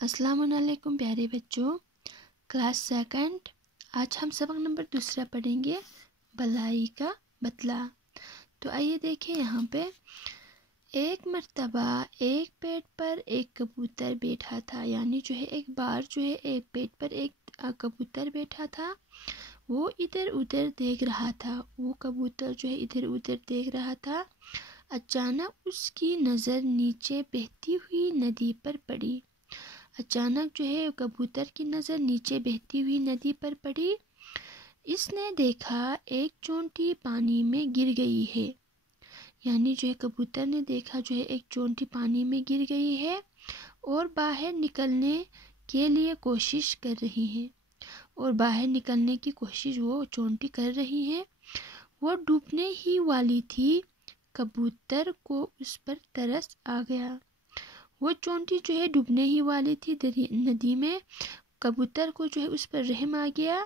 السلام علیکم پیارے بچوں، کلاس سیکنڈ۔ آج ہم سبق نمبر 2 پڑھیں گے، بلائی کا بدلہ۔ تو آئیے دیکھیں یہاں پہ، ایک مرتبہ ایک پیڑ پر ایک کبوتر بیٹھا تھا، یعنی جو ہے ایک بار جو ہے ایک پیڑ پر ایک کبوتر بیٹھا تھا، وہ ادھر ادھر دیکھ رہا تھا۔ وہ کبوتر جو ہے ادھر ادھر دیکھ رہا تھا۔ اچانک اس کی نظر نیچے بہتی ہوئی ندی پر پڑی۔ اچانک جو ہے کبوتر کی نظر نیچے بہتی ہوئی ندی پر پڑی۔ اس نے دیکھا ایک چونٹی پانی میں گر گئی ہے، یعنی جو ہے کبوتر نے دیکھا جو ہے ایک چونٹی پانی میں گر گئی ہے اور باہر نکلنے کے لیے کوشش کر رہی ہے، اور باہر نکلنے کی کوشش وہ چونٹی کر رہی ہے۔ وہ ڈوبنے ہی والی تھی، کبوتر کو اس پر ترس آ گیا۔ وہ چونٹی جو ہے ڈوبنے ہی والی تھی ندی میں، کبوتر کو جو ہے اس پر رحم آ گیا۔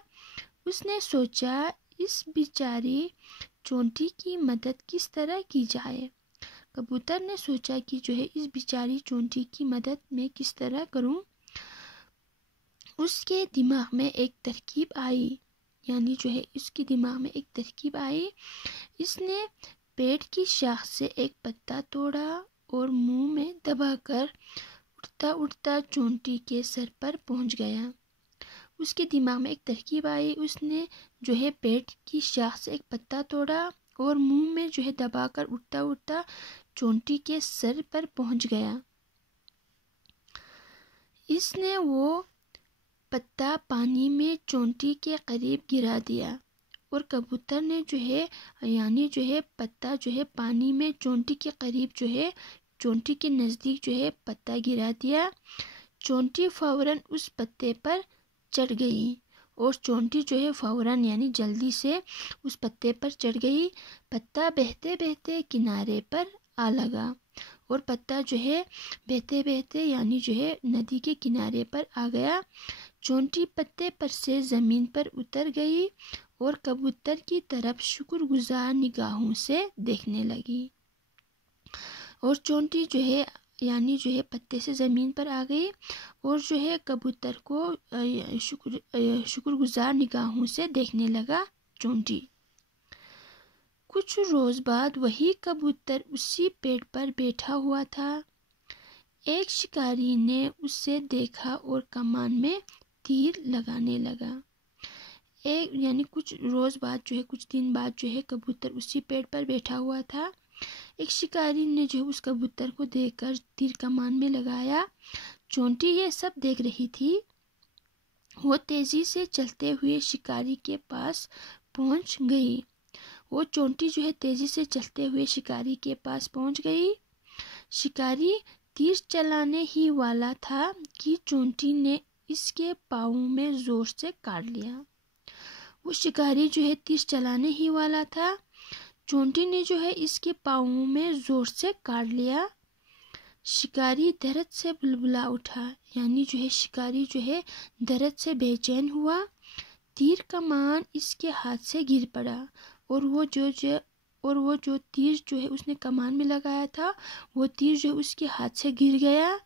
اس نے سوچا اس بیچاری چونٹی کی مدد کس طرح کی جائے۔ کبوتر نے سوچا کہ جو ہے اس بیچاری چونٹی کی مدد میں کس طرح کروں۔ اس کے دماغ میں ایک ترکیب آئی، یعنی جو ہے اس کے دماغ میں ایک ترکیب آئی۔ اس نے پیڑ کی شاخ سے ایک پتا توڑا اور منہ میں دبا کر اڑتا اڑتا چونٹی کے سر پر پہنچ گیا۔ اس کے دماغ میں ایک ترکیب آئی، اس نے جو ہے پیڑ کی شاخ سے ایک پتا توڑا اور منہ میں جو ہے دبا کر اڑتا اڑتا چونٹی کے سر پر پہنچ گیا۔ اس نے وہ پتا پانی میں چونٹی کے قریب گرا دیا، اور کبوتر نے جو ہے یعنی جو ہے پتا جو ہے پانی میں چونٹی کے قریب جو ہے چونٹی کے نزدیک جو ہے پتا گرا دیا۔ چونٹی فوراً اس پتے پر چڑھ گئی، اور چونٹی جو ہے فوراً یعنی جلدی سے اس پتے پر چڑھ گئی۔ پتا بہتے بہتے کنارے پر آ لگا، اور پتا جو ہے بہتے بہتے یعنی جو ہے ندی کے کنارے پر آ گیا۔ چونٹی پتے پر سے زمین پر اتر گئی اور کبوتر کی طرف شکر گزار نگاہوں سے دیکھنے لگی، اور چونٹی جو ہے یعنی جو ہے پتے سے زمین پر آ گئی اور جو ہے کبوتر کو شکر گزار نگاہوں سے دیکھنے لگا چونٹی۔ کچھ روز بعد وہی کبوتر اسی پیڑ پر بیٹھا ہوا تھا۔ ایک شکاری نے اسے دیکھا اور کمان میں تیر لگانے لگا۔ یعنی کچھ روز بعد جو ہے کچھ دن بعد جو ہے کبوتر اسی پیڑ پر بیٹھا ہوا تھا۔ ایک شکاری نے جو ہے اس کبوتر کو دیکھ کر تیر کمان میں لگایا۔ چونٹی یہ سب دیکھ رہی تھی۔ وہ تیزی سے چلتے ہوئے شکاری کے پاس پہنچ گئی۔ وہ چونٹی جو ہے تیزی سے چلتے ہوئے شکاری کے پاس پہنچ گئی۔ شکاری تیر چلانے ہی والا تھا کہ چونٹی نے اس کے پاؤں میں زور سے کاٹ لیا۔ وہ شکاری جو ہے تیر چلانے ہی والا تھا، چونٹی نے جو ہے اس کے پاؤں میں زور سے کاٹ لیا۔ شکاری درد سے بلبلا اٹھا، یعنی جو ہے شکاری جو ہے درد سے بے چین ہوا۔ تیر کمان اس کے ہاتھ سے گر پڑا، اور وہ جو تیر جو ہے اس نے کمان میں لگایا تھا وہ تیر جو اس کے ہاتھ سے گر گیا۔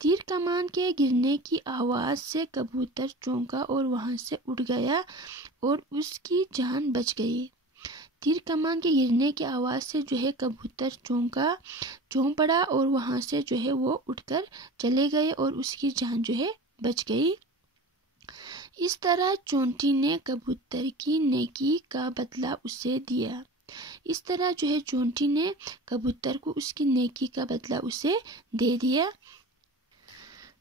تیر کمان کے گرنے کی آواز سے کبوتر چونکا اور وہاں سے اڑ گیا اور اس کی جان بچ گئی۔ تیر کمان کے گرنے کی آواز سے جو ہے کبوتر چونک پڑا اور وہاں سے جو ہے وہ اٹھ کر چلے گئے اور اس کی جان جو ہے بچ گئی۔ اس طرح چونٹی نے کبوتر کی نیکی کا بدلہ اسے دیا۔ اس طرح جو ہے چونٹی نے کبوتر کو اس کی نیکی کا بدلہ اسے دے دیا۔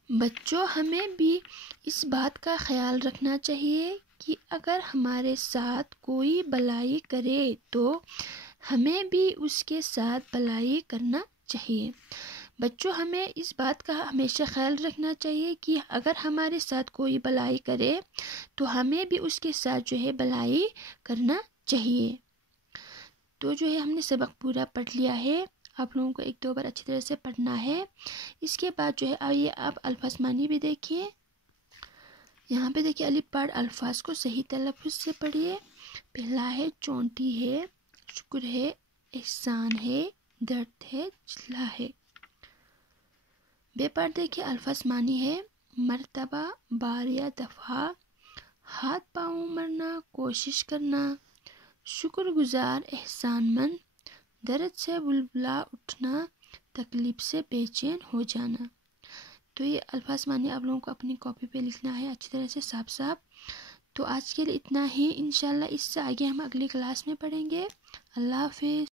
بچوں، ہمیں بھی اس بات کا خیال رکھنا چاہیے کہ اگر ہمارے ساتھ کوئی بلائی کرے تو ہمیں بھی اس کے ساتھ بلائی کرنا چاہیے۔ بچوں، ہمیں اس بات کا ہمیشہ خیال رکھنا چاہیے کہ اگر ہمارے ساتھ کوئی بلائی کرے تو ہمیں بھی اس کے ساتھ جو ہے بلائی کرنا چاہیے۔ تو جو ہے ہم نے سبق پورا پڑھ لیا ہے، آپ لوگوں کو 1-2 بار اچھی طرح سے پڑھنا ہے۔ اس کے بعد جو ہے آئیے آپ الفاظ معنی بھی دیکھیے۔ یہاں پہ دیکھیے الف باڑ الفاظ کو صحیح تلفظ سے پڑھیے۔ پہلا ہے چونٹی ہے، شکر ہے، احسان ہے، درد ہے، چلا ہے۔ بے پردے کے الفاظ معنی ہے مرتبہ، بار یا دفعہ، ہاتھ پاؤں مرنا، کوشش کرنا، شکر گزار، احسان مند، درد سے بلبلا اٹھنا، تکلیف سے بے چین ہو جانا۔ تو یہ الفاظ معنی آپ لوگوں کو اپنی کاپی پہ لکھنا ہے اچھی طرح سے صاف صاف۔ تو آج کے لیے اتنا ہی، انشاءاللہ اس سے آگے ہم اگلی کلاس میں پڑھیں گے۔ اللہ حافظ۔